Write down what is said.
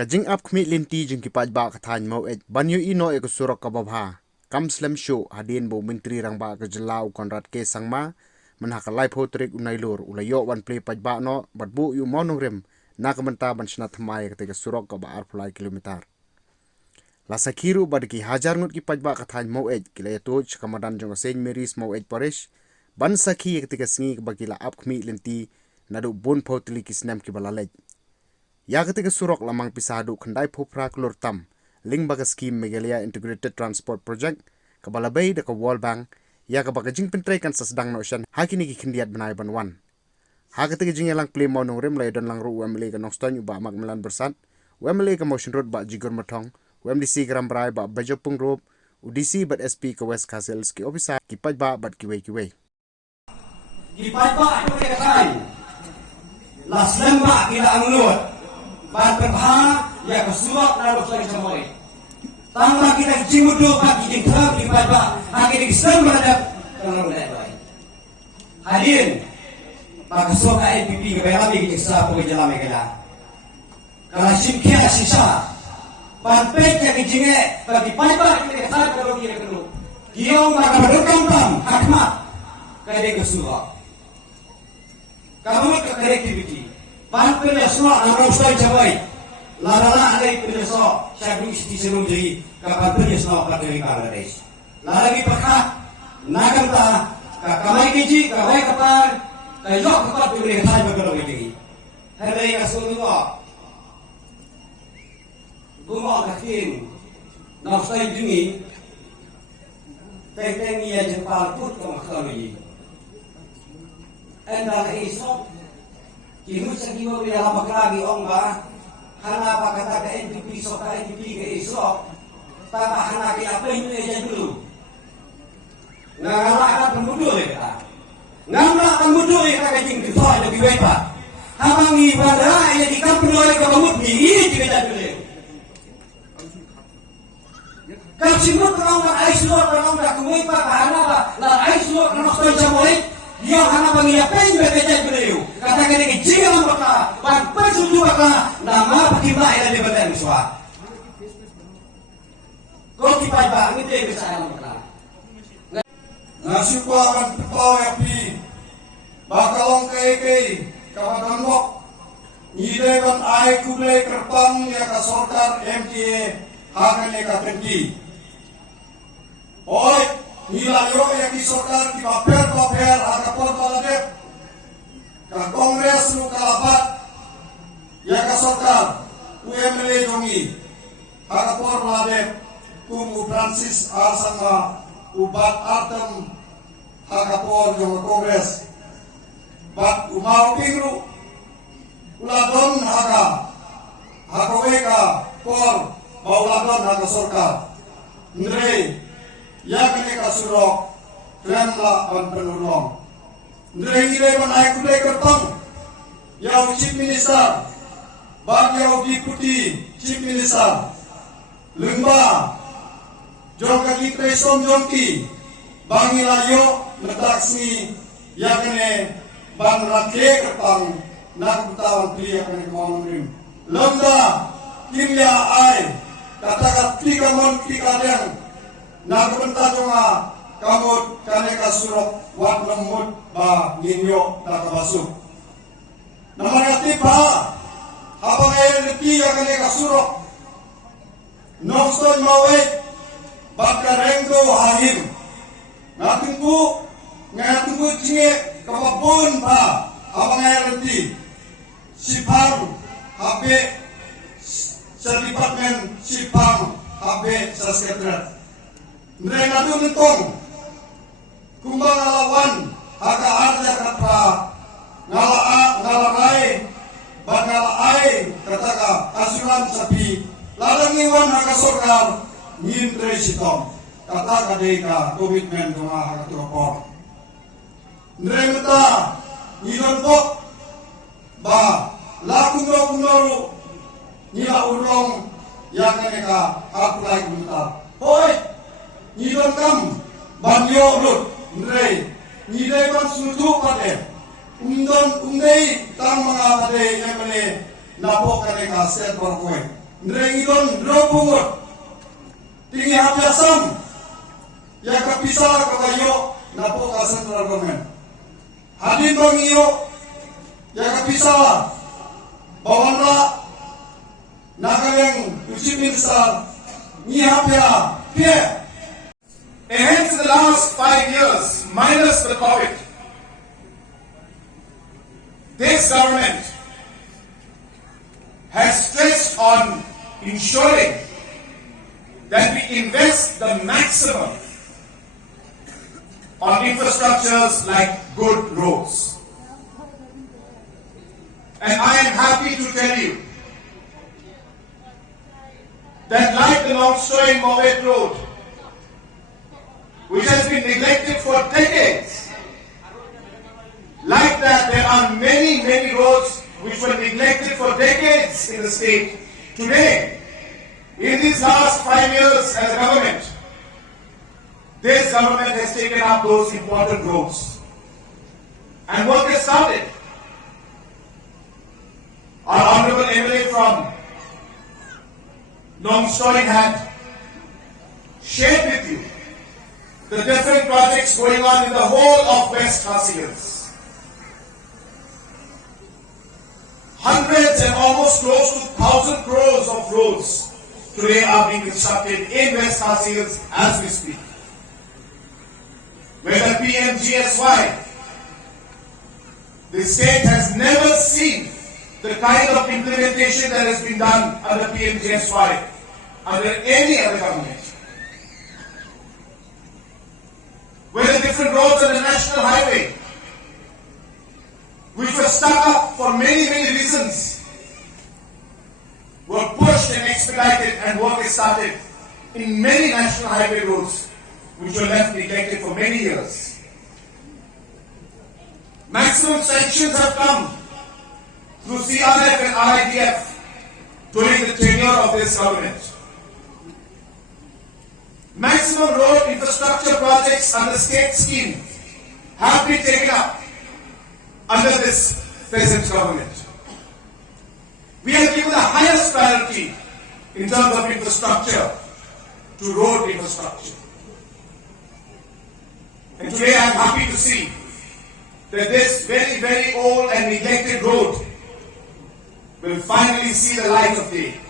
Kajing ap khmi linti jing kipaj ba kathan Maweit banyu ino e Surok Kaba kam slam show hadin bo menteri rang ba ke jelau konrad ke sangma menhak live hotrik unailur ulayo wan play paj ba no batbu yu Mawnongrim na kementa ban sna thamai ketika Surok Kaba ar Plie kilometer la sakiru badki hajar ngut ki paj ba kathan Maweit kila to kamadan jong Saint Mary's Maweit parish ban sakhi ketika singi bakila ap khmi linti nadu bon photli ki snam ki balalej ya ketika Surok lamang pisadu khandai phopra klor tam ling baga scheme Megalia Integrated Transport Project kabalabai de ka World Bank ya ka baga jing pentrai kan sasdang no shan hakini ki khindiat banai banwan ha ketika jing lang play Mawnongrim lai don lang ru UMLA ka Nongstoiñ ba mak melan bersat UMLA ka motion road ba jigor matong UMDC gram brai ba bajopung road UDC bat SP ka West Castle ki officer ki paj ba bat ki wei ki paj ba ko ke kai las lamba kila angnut ban perha ya ke Surok na Nongstoiñ samoi tangla kita jimudu bagi jingkam di pajak akhir Islam berada dalam baik hadirin maka soka NPP ke bela bagi jiksa pergi jalan megala kalau simkia sisa ban pek yang jinge bagi pajak kita saat kalau dia kelu diong maka berkembang hikmat kade ke Surok kamu ke connectivity ban pek semua Nongstoiñ samoi Lala alay penyeso syabri isti selum jadi kapan penyeso pada Bangladesh. Lagi perkat nagamta kamai keji kawai kapal kayok kapal pilih hai bagalo jadi. Hari asul dua bunga kakin Nongstoiñ jungi teng ia jepal put kemakhluk anda esok kini sekian dia lama lagi ongba hana apa kata ke NPP soka NPP ke Surok tanpa hana ke apa ini aja dulu ngalakan pembunuh ya kata ngamla pembunuh ya kata jing itu ada di wepa hamangi pada ya di kampung oleh kebamut ini juga dulu kalau simut orang Aisyah orang tak kumui pak hana apa lah Aisyah orang Nongstoiñ samoi dia hana pengiapain bekerja beliau kata kene kecil maka ban suju maka nama pakiba ila di badan suat kau kipai bang itu bisa maka nasi kuakan petau api bakalong kei kawadan mok nyide kan ai kuble kerpang ya ka sorkar MTA hakane ka tengki oi nila yo ya ki sorkar ki paper akapor baladep ka kongres lu kalabat ya ka sorkar UMLA jongi akapor baladep kumu Francis asanga ubat artem akapor jong kongres bat umau pingru uladon hakaweka por bauladon haka sorkar ndre ya kene ka Surok Kremla ban penulong ndre ban ai kudai kertong yau chief minister ban yau deputy chief minister lengba jong kaki presom jongki bangi layo medaksmi ya kene ban rakhe kertong nak betawan Plie kene Mawnongrim lengba kimya ai kata tiga mon tiga deng nak benta jonga kamut kane ka Surok wat lemut ba ninyo ta kabasuk namanya tiba habang ay liti ya kane ka Surok Nongstoiñ Maweit ba karenggo hahim ngatinggu jinge kapapun ba habang ay liti sipang habe sa department sipang habe sa sekretariat mereka tu nentong kumbang ngalawan haka arja kata ngalaai bak ngalaai kataka asuran sapi lalang iwan haka sorkar ngin resitong kata kadeka komitmen dunga haka tuapor mereka ngilonpok ba lakunoro nila urong yakaneka apulai kunta hoi nidon kam banyo rut ndrei nidai ban sudu pade undon undei tang mga pade emele napo kane ka set por koe Nrengidon dropur. Tinggi habiasam. Ya kapisah kabayo napo ka central government. Hadin bang iyo. Ya kapisah. Bawanra. Nakaleng Chief Minister. Ni hapya. Here. And hence in the last 5 years, minus the COVID, this government has stressed on ensuring that we invest the maximum on infrastructures like good roads. And I am happy to tell you that like the Nongstoiñ Maweit road, which has been neglected for decades, like that there are many, many roads which were neglected for decades in the state. Today, in these last 5 years as a government, this government has taken up those important roads. And work has started. Our Honorable MLA from Nongstoiñ had shared with you the different projects going on in the whole of West Khasi Hills. Hundreds and almost close to 1,000 crores of roads today are being constructed in West Khasi Hills as we speak. Whether PMGSY, the state has never seen the kind of implementation that has been done under PMGSY under any other government. Whether different roads on the national highway, which were stuck up for many, many reasons, were pushed and expedited and work is started in many national highway roads, which were left neglected for many years. Maximum sanctions have come through CRF and RIDF during the tenure of this government. Maximum road infrastructure projects under state scheme have been taken up under this present government. We have given the highest priority in terms of infrastructure to road infrastructure. And today I am happy to see that this very, very old and neglected road will finally see the light of day.